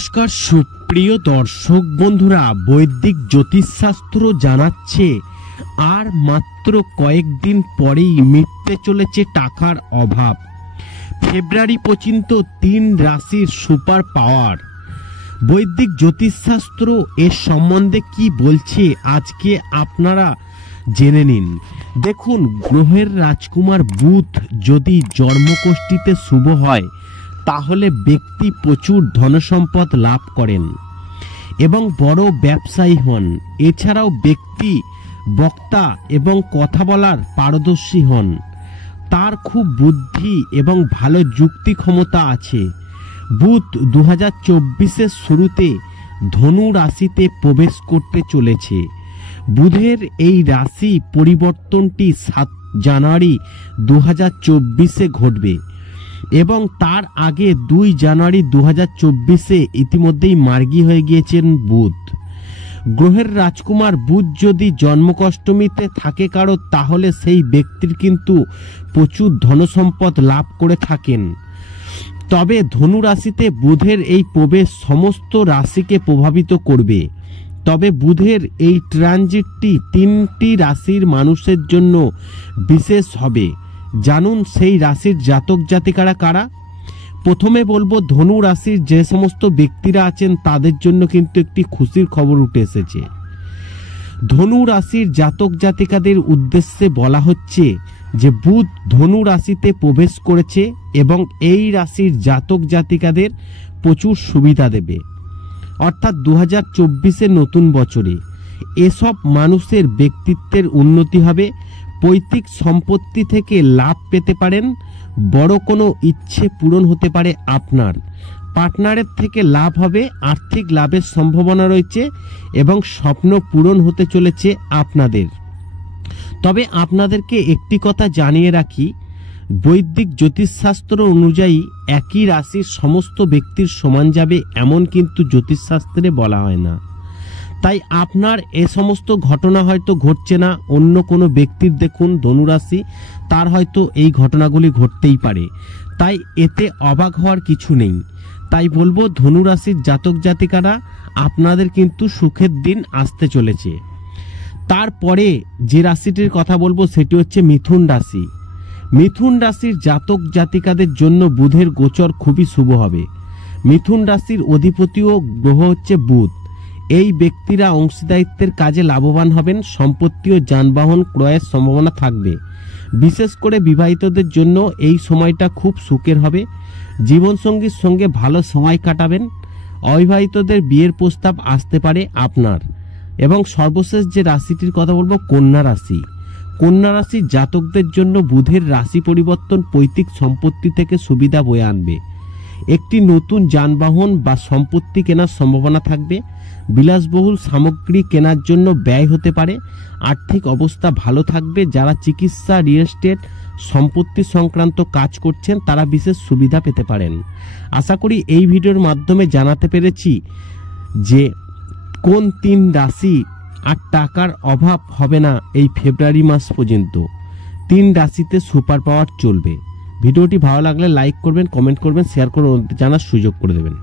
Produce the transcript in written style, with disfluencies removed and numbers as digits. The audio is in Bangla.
নমস্কার সুপ্রিয় দর্শক বন্ধুরা, বৈদিক জ্যোতিষশাস্ত্র জানাচ্ছে আর মাত্র কয়েকদিন পরেই মিটতে চলেছে টাকার অভাব। ফেব্রুয়ারি পর্যন্ত 3 রাশির সুপার পাওয়ার। বৈদিক জ্যোতিষশাস্ত্র এর সম্বন্ধে কি বলছে আজকে আপনারা জেনে নিন। দেখুন, গ্রহের রাজকুমার বুধ যদি জন্মকুষ্ঠিতে শুভ হয় তাহলে ব্যক্তি প্রচুর ধনসম্পদ লাভ করেন এবং বড় ব্যবসায়ী হন। এছাড়াও ব্যক্তি বক্তা এবং কথা বলার পারদর্শী হন। তার খুব বুদ্ধি এবং ভালো যুক্তি ক্ষমতা আছে। বুধ 2024-এর শুরুতে ধনু রাশিতে প্রবেশ করতে চলেছে। বুধের এই রাশি পরিবর্তনটি 7 জানুয়ারি 2024-এ ঘটবে এবং তার আগে 2 জানুয়ারি 2024-এ ইতিমধ্যেই মার্গী হয়ে গিয়েছেন বুধ। গ্রহের রাজকুমার বুধ যদি জন্মাষ্টমীতে থাকে কারো, তাহলে সেই ব্যক্তির কিন্তু প্রচুর ধনসম্পদ লাভ করে থাকেন। তবে ধনু রাশিতে বুধের এই প্রবেশ সমস্ত রাশিকে প্রভাবিত করবে। তবে বুধের এই ট্রানজিটটি 3টি রাশির মানুষের জন্য বিশেষ হবে। জানুন সেই রাশির জাতক জাতিকারা কারা। প্রথমে বলবো, ধনু রাশির যে সমস্ত ব্যক্তিরা আছেন তাদের জন্য কিন্তু একটি খুশির খবর উঠে এসেছে। ধনু রাশির জাতক জাতিকাদের উদ্দেশ্যে বলা হচ্ছে যে বুধ ধনু রাশিতে প্রবেশ করেছে এবং এই রাশির জাতক জাতিকাদের প্রচুর সুবিধা দেবে। অর্থাৎ 2024-এর নতুন বছরে এসব মানুষের ব্যক্তিত্বের উন্নতি হবে, পৈতৃক সম্পত্তি থেকে লাভ পেতে পারেন, বড় কোনো ইচ্ছে পূরণ হতে পারে আপনার, পার্টনারের থেকে লাভ হবে, আর্থিক লাভের সম্ভাবনা রয়েছে এবং স্বপ্ন পূরণ হতে চলেছে আপনাদের। তবে আপনাদেরকে একটি কথা জানিয়ে রাখি, বৈদিক জ্যোতিষশাস্ত্র অনুযায়ী একই রাশির সমস্ত ব্যক্তির সমান যাবে এমন কিন্তু জ্যোতিষশাস্ত্রে বলা হয় না। তাই আপনার এ সমস্ত ঘটনা হয়তো ঘটছে না, অন্য কোনো ব্যক্তির দেখুন ধনুরাশি, তার হয়তো এই ঘটনাগুলি ঘটতেই পারে। তাই এতে অবাক হওয়ার কিছু নেই। তাই বলবো, ধনুরাশির জাতক জাতিকারা আপনাদের কিন্তু সুখের দিন আসতে চলেছে। তারপরে যে রাশিটির কথা বলবো সেটি হচ্ছে মিথুন রাশি। মিথুন রাশির জাতক জাতিকাদের জন্য বুধের গোচর খুবই শুভ হবে। মিথুন রাশির অধিপতিও গ্রহ হচ্ছে বুধ। এই ব্যক্তিরা অংশীদারিত্বের কাজে লাভবান হবেন, সম্পত্তি ও যানবাহন ক্রয়ের সম্ভাবনা থাকবে। বিশেষ করে বিবাহিতদের জন্য এই সময়টা খুব সুখের হবে। জীবনসঙ্গীর সঙ্গে ভালো সময় কাটাবেন। অবিবাহিতদের বিয়ের প্রস্তাব আসতে পারে আপনার। এবং সর্বশেষ যে রাশিটির কথা বলবো, কন্যা রাশি। কন্যা রাশির জাতকদের জন্য বুধের রাশি পরিবর্তন পৈতৃক সম্পত্তি থেকে সুবিধা বয়ে আনবে। একটি নতুন যানবাহন বা সম্পত্তি কেনার সম্ভাবনা থাকবে। বিলাসবহুল সামগ্রী কেনার জন্য ব্যয় হতে পারে। আর্থিক অবস্থা ভালো থাকবে। যারা চিকিৎসা, রিয়েল এস্টেট, সম্পত্তি সংক্রান্ত কাজ করছেন তারা বিশেষ সুবিধা পেতে পারেন। আশা করি এই ভিডিওর মাধ্যমে জানাতে পেরেছি যে কোন 3 রাশি আর টাকার অভাব হবে না এই ফেব্রুয়ারি মাস পর্যন্ত। 3 রাশিতে সুপার পাওয়ার চলবে। ভিডিওটি ভালো লাগলে লাইক করবেন, কমেন্ট করবেন, শেয়ার করে জানার সুযোগ করে দেবেন।